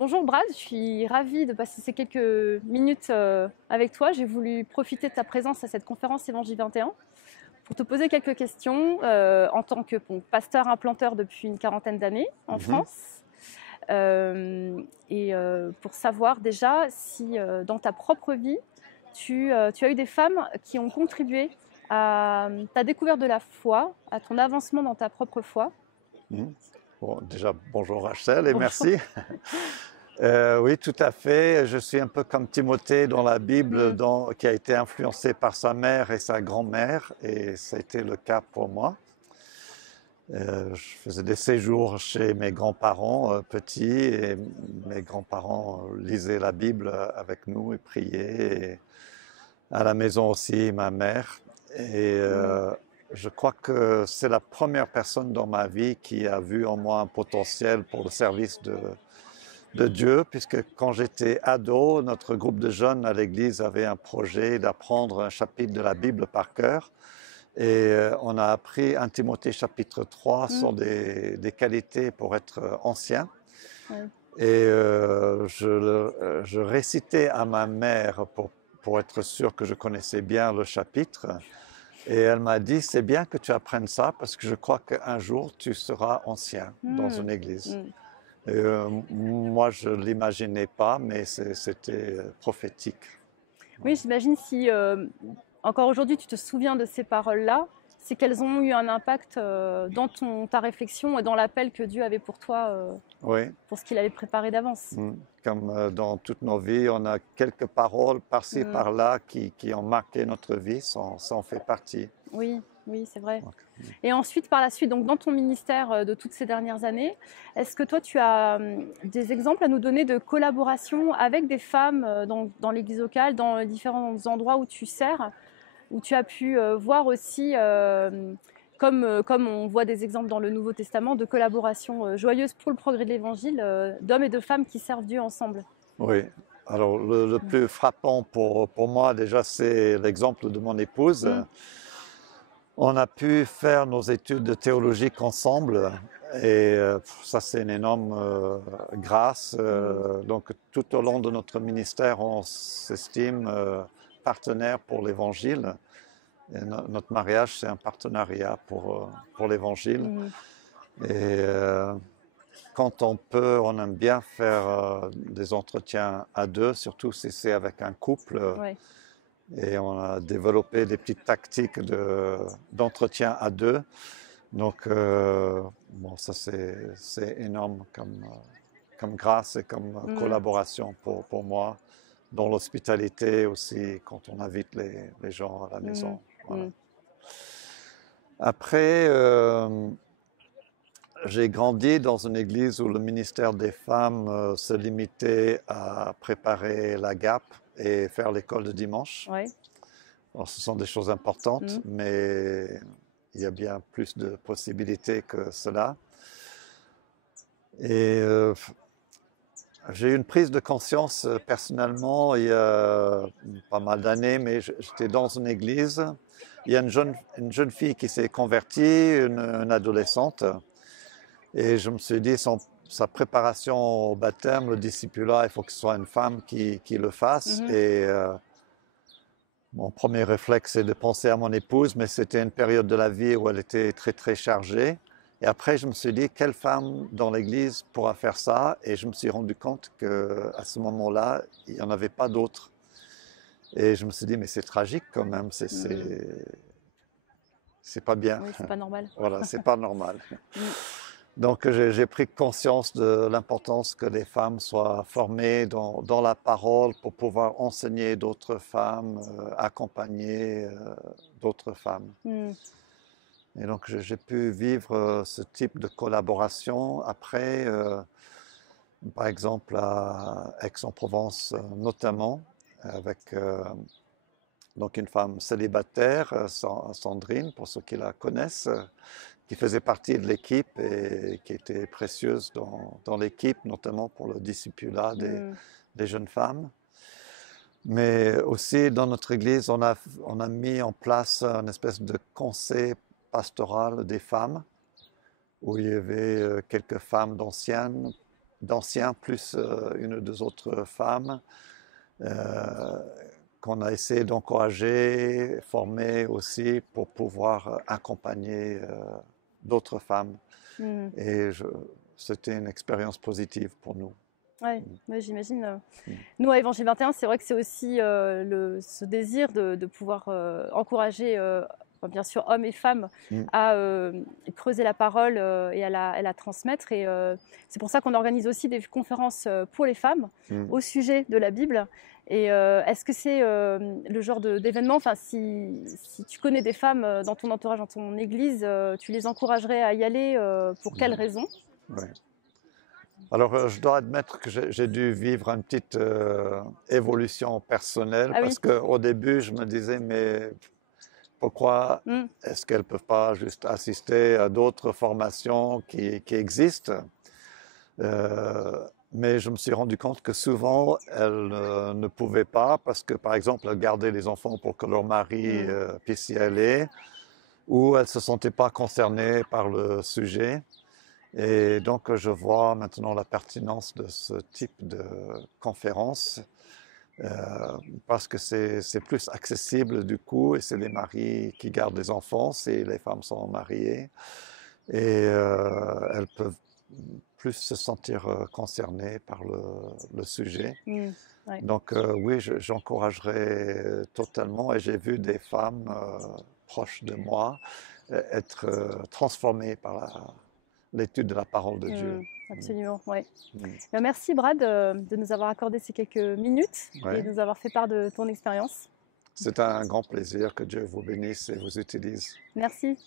Bonjour Brad, je suis ravie de passer ces quelques minutes avec toi. J'ai voulu profiter de ta présence à cette conférence Évangile 21 pour te poser quelques questions en tant que pasteur implanteur depuis une quarantaine d'années en Mhm. France. Pour savoir déjà si dans ta propre vie, tu as eu des femmes qui ont contribué à ta découverte de la foi, à ton avancement dans ta propre foi. Mhm. Bon, déjà, bonjour Rachel et Bonjour. merci. Oui, tout à fait. Je suis un peu comme Timothée dans la Bible, Mm, qui a été influencé par sa mère et sa grand-mère, et ça a été le cas pour moi. Je faisais des séjours chez mes grands-parents petits, et mes grands-parents lisaient la Bible avec nous et priaient. Et à la maison aussi, ma mère. Et mm, je crois que c'est la première personne dans ma vie qui a vu en moi un potentiel pour le service de Dieu, puisque quand j'étais ado, notre groupe de jeunes à l'église avait un projet d'apprendre un chapitre de la Bible par cœur. Et on a appris 1 Timothée chapitre 3 mm, sur des qualités pour être ancien. ouais. Et je récitais à ma mère pour être sûr que je connaissais bien le chapitre. Et elle m'a dit, c'est bien que tu apprennes ça parce que je crois qu'un jour tu seras ancien dans Mm, une église. mm. Et, moi, je ne l'imaginais pas, mais c'était prophétique. Oui, Voilà. j'imagine si encore aujourd'hui tu te souviens de ces paroles-là, c'est qu'elles ont eu un impact dans ta réflexion et dans l'appel que Dieu avait pour toi, Oui, pour ce qu'il avait préparé d'avance. comme dans toutes nos vies, on a quelques paroles par-ci, Mm. par-là qui ont marqué notre vie, ça en fait partie. Oui, oui, c'est vrai. Donc, Et ensuite, par la suite, donc dans ton ministère de toutes ces dernières années, est-ce que toi tu as des exemples à nous donner de collaboration avec des femmes dans l'Église locale, dans les différents endroits où tu sers, où tu as pu voir aussi, comme on voit des exemples dans le Nouveau Testament, de collaboration joyeuse pour le progrès de l'Évangile, d'hommes et de femmes qui servent Dieu ensemble. oui. Alors, le plus frappant pour moi, déjà, c'est l'exemple de mon épouse. Mm, On a pu faire nos études théologiques ensemble et ça, c'est une énorme grâce. mm, Donc, tout au long de notre ministère, on s'estime partenaire pour l'Évangile. Et notre mariage, c'est un partenariat pour l'Évangile. mm, Et quand on peut, on aime bien faire des entretiens à deux, surtout si c'est avec un couple. ouais. Et on a développé des petites tactiques d'entretien à deux. Donc, bon, ça c'est énorme comme grâce et comme Mm, collaboration pour moi. Dans l'hospitalité aussi, quand on invite les gens à la mm, maison. Voilà. mm, Après, j'ai grandi dans une église où le ministère des femmes se limitait à préparer la GAP et faire l'école de dimanche. ouais. Alors, ce sont des choses importantes, Mm, mais il y a bien plus de possibilités que cela. Et j'ai eu une prise de conscience personnellement il y a pas mal d'années, mais j'étais dans une église. Il y a une jeune fille qui s'est convertie, une adolescente, et je me suis dit, sa préparation au baptême, le discipulat, il faut que ce soit une femme qui le fasse. mhm, Et mon premier réflexe, c'est de penser à mon épouse, mais c'était une période de la vie où elle était très, très chargée. Et après, je me suis dit, quelle femme dans l'Église pourra faire ça? Et je me suis rendu compte qu'à ce moment-là, il n'y en avait pas d'autres. Et je me suis dit, mais c'est tragique quand même, mm. c'est pas bien. Oui, c'est pas normal. Voilà, c'est pas normal. Mm, Donc j'ai pris conscience de l'importance que les femmes soient formées dans la parole pour pouvoir enseigner d'autres femmes, accompagner d'autres femmes. mm, Et donc j'ai pu vivre ce type de collaboration après, par exemple à Aix-en-Provence notamment, avec donc une femme célibataire, Sandrine, pour ceux qui la connaissent, qui faisait partie de l'équipe et qui était précieuse dans l'équipe, notamment pour le discipulat mm, des jeunes femmes. Mais aussi dans notre église, on a mis en place une espèce de conseil pastoral des femmes, où il y avait quelques femmes d'anciennes d'anciens, plus une ou deux autres femmes, qu'on a essayé d'encourager, former aussi pour pouvoir accompagner d'autres femmes. Mm. Et c'était une expérience positive pour nous. Ouais, ouais, j'imagine. Mm. Nous, à Évangile 21, c'est vrai que c'est aussi ce désir de pouvoir encourager, bien sûr, hommes et femmes Mm. à creuser la parole et à la transmettre. Et c'est pour ça qu'on organise aussi des conférences pour les femmes Mm. au sujet de la Bible. Et est-ce que c'est le genre d'événement, enfin, si tu connais des femmes dans ton entourage, dans ton église, tu les encouragerais à y aller pour quelles raisons? Ouais. Alors, je dois admettre que j'ai dû vivre une petite évolution personnelle Ah oui. parce qu'au début, je me disais, mais pourquoi Mm. est-ce qu'elles ne peuvent pas juste assister à d'autres formations qui existent? Mais je me suis rendu compte que souvent, elles ne pouvaient pas parce que, par exemple, elles gardaient les enfants pour que leur mari puisse y aller, ou elles ne se sentaient pas concernées par le sujet. Et donc, je vois maintenant la pertinence de ce type de conférence parce que c'est plus accessible du coup, et c'est les maris qui gardent les enfants, si les femmes sont mariées, et elles peuvent plus se sentir concernées par le sujet. Mm. Ouais. Donc oui, j'encouragerais totalement, et j'ai vu des femmes proches de moi être transformées par l'étude de la parole de Dieu. Absolument, ouais. Mm. Merci Brad de nous avoir accordé ces quelques minutes et Ouais. de nous avoir fait part de ton expérience. C'est un grand plaisir, que Dieu vous bénisse et vous utilise. Merci.